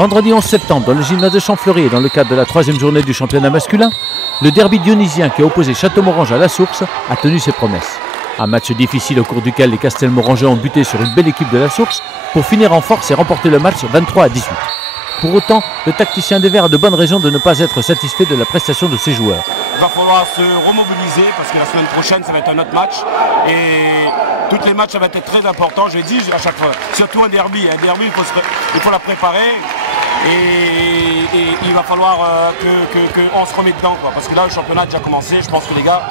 Vendredi 11 septembre, dans le gymnase de Champfleury et dans le cadre de la 3e journée du championnat masculin, le derby dionysien qui a opposé Châteaumorange à La Source a tenu ses promesses. Un match difficile au cours duquel les Castelmorangeais ont buté sur une belle équipe de La Source pour finir en force et remporter le match 23-18. Pour autant, le tacticien des Verts a de bonnes raisons de ne pas être satisfait de la prestation de ses joueurs. Il va falloir se remobiliser parce que la semaine prochaine, ça va être un autre match. Et tous les matchs, ça va être très important, je dis à chaque fois. Surtout un derby. Un derby, il faut la préparer. Et il va falloir qu'on se remette dedans. Parce que là, le championnat a déjà commencé. Je pense que les gars,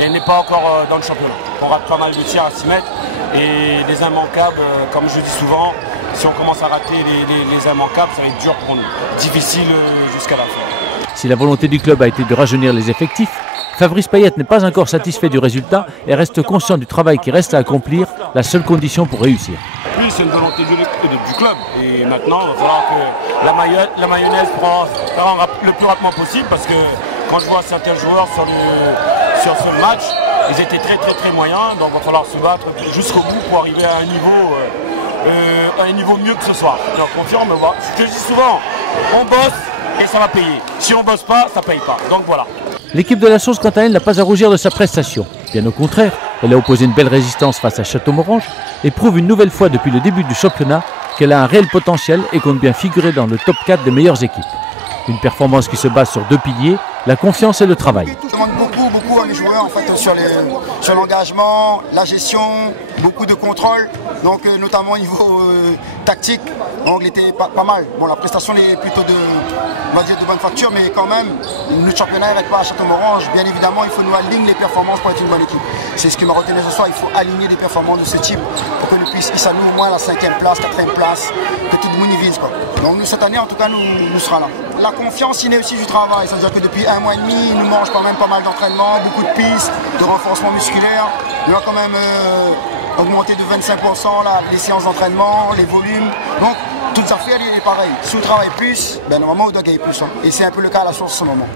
elle n'est pas encore dans le championnat. On rate pas mal de tirs à 6 mètres. Et les immanquables, comme je dis souvent, si on commence à rater les immanquables, ça va être dur pour nous. Difficile jusqu'à la fin. Si la volonté du club a été de rajeunir les effectifs, Fabrice Payette n'est pas encore satisfait du résultat et reste conscient du travail qui reste à accomplir, la seule condition pour réussir. Oui, c'est une volonté du club. Et maintenant, il va falloir que la mayonnaise prend le plus rapidement possible parce que quand je vois certains joueurs sur ce match, ils étaient très moyens. Donc il va falloir se battre jusqu'au bout pour arriver à un niveau mieux que ce soir. Donc confirme, je dis souvent, on bosse et ça va payer. Si on bosse pas, ça paye pas. Donc voilà. L'équipe de La Source, quant à elle, n'a pas à rougir de sa prestation. Bien au contraire, elle a opposé une belle résistance face à Châteaumorange et prouve une nouvelle fois depuis le début du championnat qu'elle a un réel potentiel et compte bien figurer dans le top 4 des meilleures équipes. Une performance qui se base sur 2 piliers, la confiance et le travail. Je demande beaucoup à les joueurs en fait, sur l'engagement, la gestion, beaucoup de contrôle, donc notamment au niveau tactique, donc il était pas mal. Bon, la prestation est plutôt on va dire de bonne facture, mais quand même, le championnat n'arrête pas à Châteaumorange. Bien évidemment, il faut nous aligner les performances pour être une bonne équipe. C'est ce qui m'a retenu ce soir, il faut aligner les performances de ce type pour que nous puissions hisser au moins la 5e place, 4e place, que tout le monde y vise. Donc nous, cette année, en tout cas, nous serons là. La confiance, il est aussi du travail, c'est-à-dire que depuis 1 mois et demi, il nous mange quand même pas mal d'entraînement, beaucoup de pistes, de renforcement musculaire. Il a quand même augmenté de 25% les séances d'entraînement, les volumes. Donc, toutes affaires, il est pareil. Si on travaille plus, normalement, on doit gagner plus. Et c'est un peu le cas à La Source en ce moment.